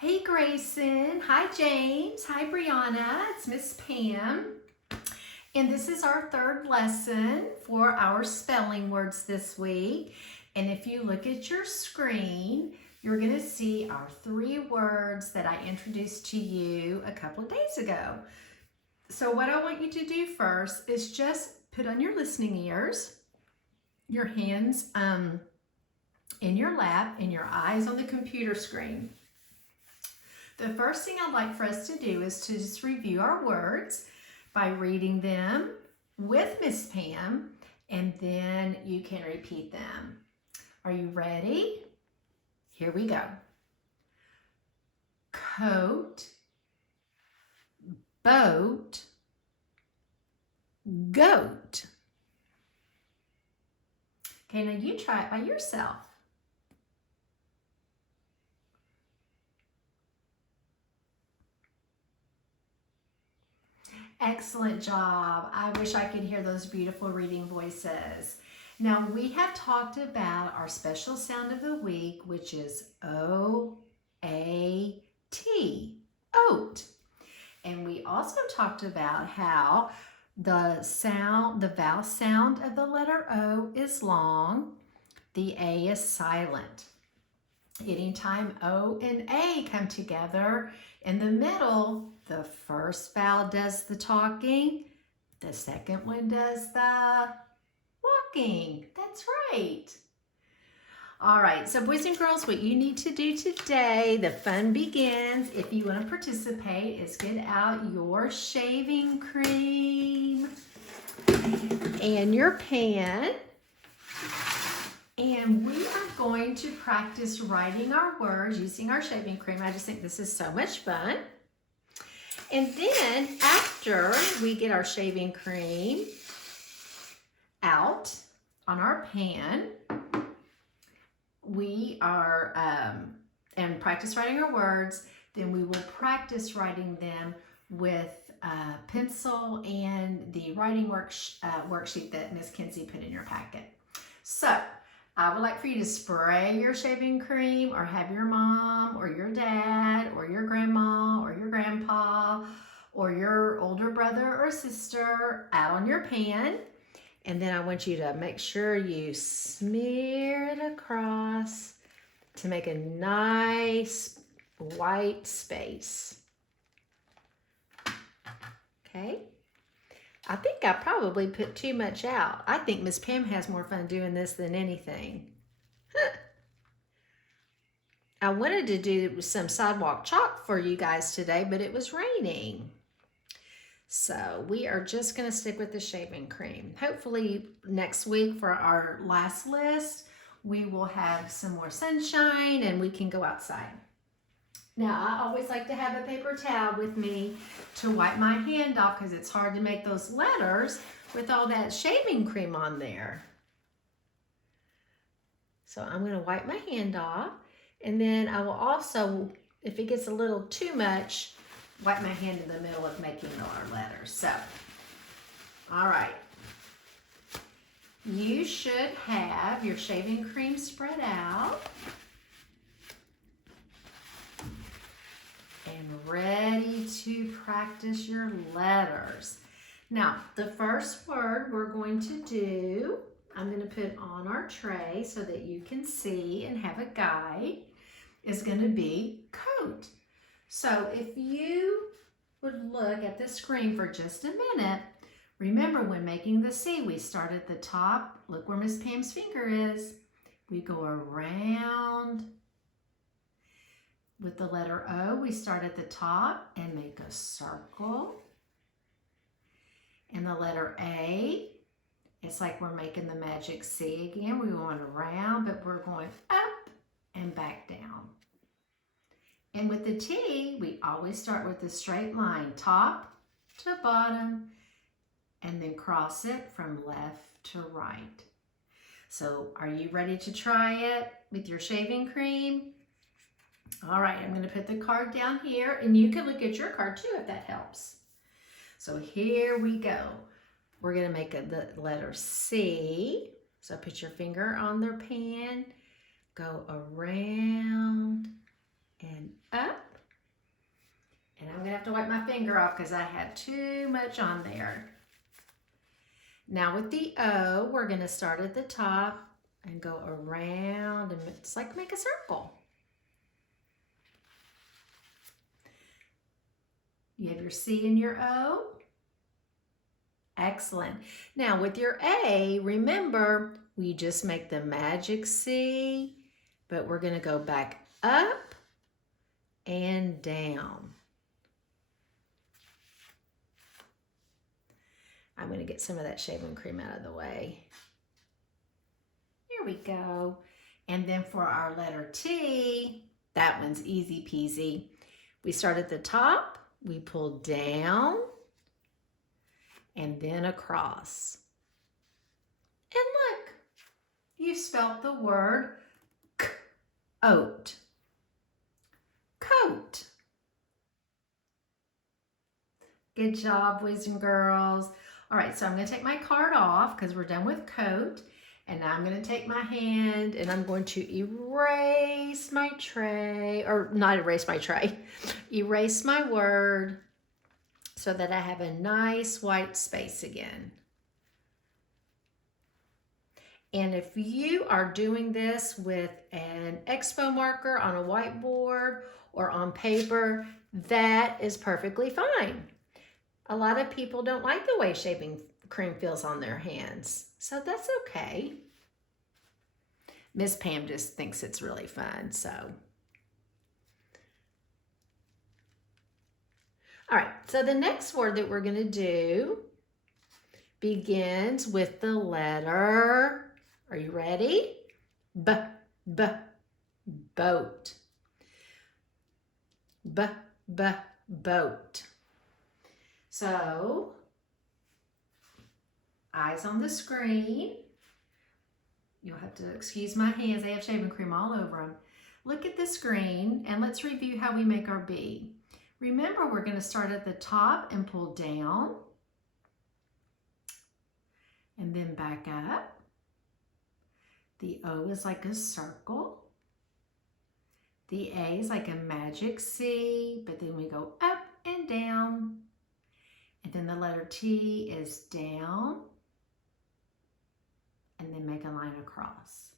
Hey Grayson, hi James, hi Brianna, it's Miss Pam. And this is our third lesson for our spelling words this week. And if you look at your screen, you're gonna see our 3 words that I introduced to you a couple of days ago. So what I want you to do first is just put on your listening ears, your hands in your lap, and your eyes on the computer screen. The first thing I'd like for us to do is to just review our words by reading them with Miss Pam, and then you can repeat them. Are you ready? Here we go. Coat, boat, goat. Okay, now you try it by yourself. Excellent job. I wish I could hear those beautiful reading voices. Now we have talked about our special sound of the week, which is O-A-T, oat. And we also talked about how the vowel sound of the letter O is long, the A is silent. Anytime O and A come together in the middle, the first vowel does the talking, the second one does the walking. That's right. All right, so boys and girls, what you need to do today, the fun begins. If you want to participate, is get out your shaving cream and your pen. And we are going to practice writing our words using our shaving cream. I just think this is so much fun. And then after we get our shaving cream out on our pan, we are, and practice writing our words, then we will practice writing them with pencil and the writing worksheet that Miss Kinsey put in your packet. So, I would like for you to spray your shaving cream or have your mom or your dad or your grandma or your grandpa or your older brother or sister out on your pan. And then I want you to make sure you smear it across to make a nice white space. Okay? I think I probably put too much out. I think Miss Pam has more fun doing this than anything. I wanted to do some sidewalk chalk for you guys today, but it was raining. So we are just going to stick with the shaving cream. Hopefully next week for our last list, we will have some more sunshine and we can go outside. Now, I always like to have a paper towel with me to wipe my hand off because it's hard to make those letters with all that shaving cream on there. So I'm going to wipe my hand off, and then I will also, if it gets a little too much, wipe my hand in the middle of making our letters. So, all right. You should have your shaving cream spread out and ready to practice your letters. Now, the first word we're going to do, I'm going to put on our tray so that you can see and have a guide, is going to be coat. So if you would look at the screen for just a minute, remember when making the C, we start at the top. Look where Miss Pam's finger is. We go around. With the letter O, we start at the top and make a circle. And the letter A, it's like we're making the magic C again. We went around, but we're going up and back down. And with the T, we always start with a straight line, top to bottom, and then cross it from left to right. So are you ready to try it with your shaving cream? All right, I'm going to put the card down here, and you can look at your card too if that helps. So here we go. We're going to make the letter C. So put your finger on the pan, go around and up have to wipe my finger off because I had too much on there. Now with the O, we're going to start at the top and go around and it's like make a circle. You have your C and your O. Excellent. Now with your A, remember, we just make the magic C, but we're going to go back up and down. I'm going to get some of that shaving cream out of the way. Here we go. And then for our letter T, that one's easy peasy. We start at the top, we pull down, and then across. And look, you spelt the word oat. Coat. Good job, boys and girls. All right, so I'm going to take my card off because we're done with coat. And now I'm going to take my hand and I'm going to erase my tray, or not erase my tray, erase my word so that I have a nice white space again. And if you are doing this with an expo marker on a whiteboard or on paper, that is perfectly fine. A lot of people don't like the way shaving cream feels on their hands, so that's okay. Miss Pam just thinks it's really fun, so. All right, so the next word that we're gonna do begins with the letter, are you ready? B, boat. B, boat. So, eyes on the screen. You'll have to excuse my hands, they have shaving cream all over them. Look at the screen and let's review how we make our B. Remember, we're going to start at the top and pull down and then back up. The O is like a circle. The A is like a magic C, but then we go up and down. And then the letter T is down and then make a line across.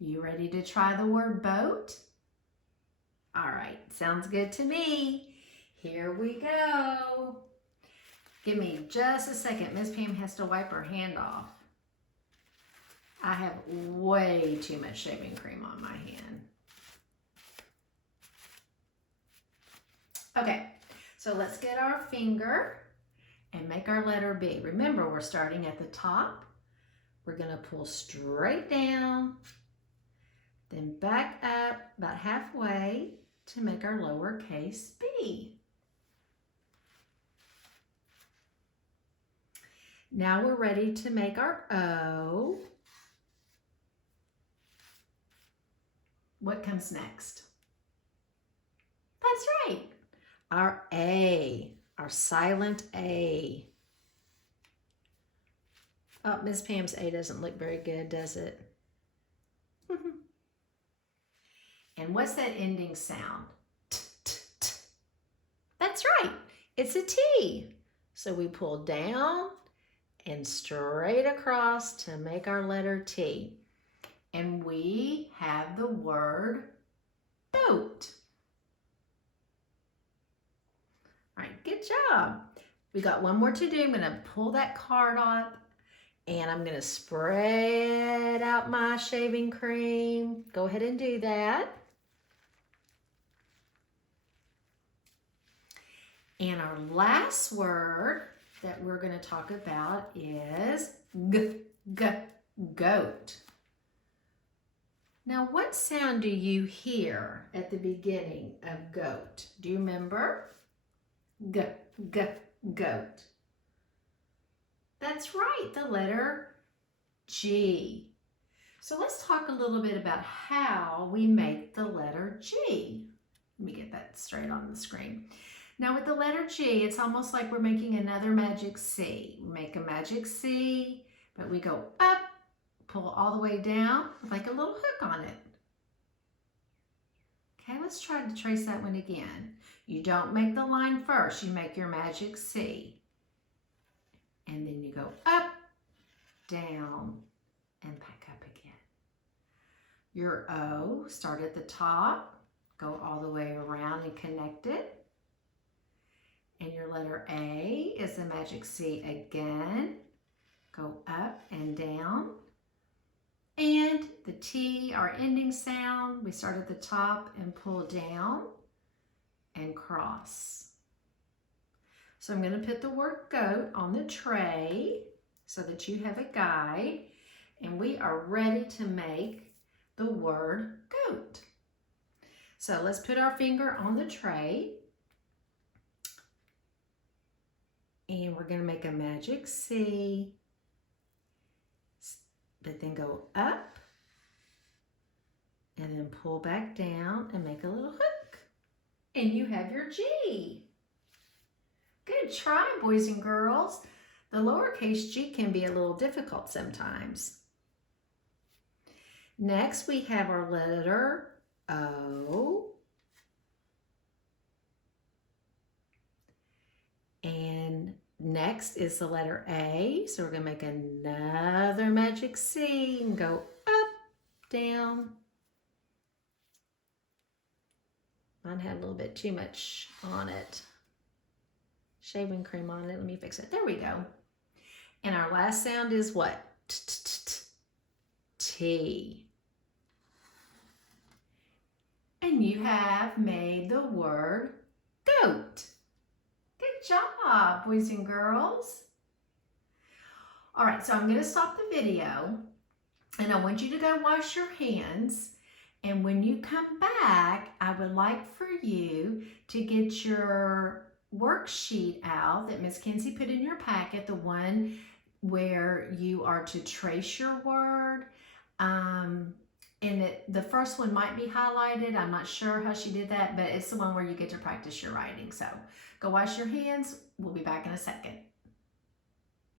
You ready to try the word boat? All right, sounds good to me. Here we go. Give me just a second. Miss Pam has to wipe her hand off. I have way too much shaving cream on my hand. Okay, so let's get our finger and make our letter B. Remember, we're starting at the top. We're going to pull straight down, then back up about halfway to make our lowercase b. Now we're ready to make our O. What comes next? That's right, our A, our silent A. Oh, Miss Pam's A doesn't look very good, does it? And what's that ending sound? T, t, t. That's right, it's a T. So we pull down and straight across to make our letter T. And we have the word boat. All right, good job. We got one more to do. I'm gonna pull that card up and I'm gonna spread out my shaving cream. Go ahead and do that. And our last word that we're gonna talk about is goat. Now, what sound do you hear at the beginning of goat? Do you remember? Goat. That's right, the letter G. So let's talk a little bit about how we make the letter G. Let me get that straight on the screen. Now with the letter G, it's almost like we're making another magic C. We make a magic C, but we go up, pull all the way down, like a little hook on it. Okay, let's try to trace that one again. You don't make the line first. You make your magic C. And then you go up, down, and back up again. Your O, start at the top, go all the way around and connect it. And your letter A is the magic C again. Go up and down. And the T, our ending sound, we start at the top and pull down and cross. So I'm going to put the word goat on the tray so that you have a guide. And we are ready to make the word goat. So let's put our finger on the tray. And we're going to make a magic C, but then go up and then pull back down and make a little hook. And you have your G. Good try, boys and girls. The lowercase g can be a little difficult sometimes. Next, we have our letter O. And next is the letter A. So we're going to make another magic C and go up, down. Mine had a little bit too much on it. Shaving cream on it. Let me fix it. There we go. And our last sound is what? T. And you have made the word goat. Good job, boys and girls. All right, so I'm going to stop the video, and I want you to go wash your hands. And when you come back, I would like for you to get your worksheet out that Miss Kinsey put in your packet, the one where you are to trace your word. And the first one might be highlighted. I'm not sure how she did that, but it's the one where you get to practice your writing. So go wash your hands. We'll be back in a second.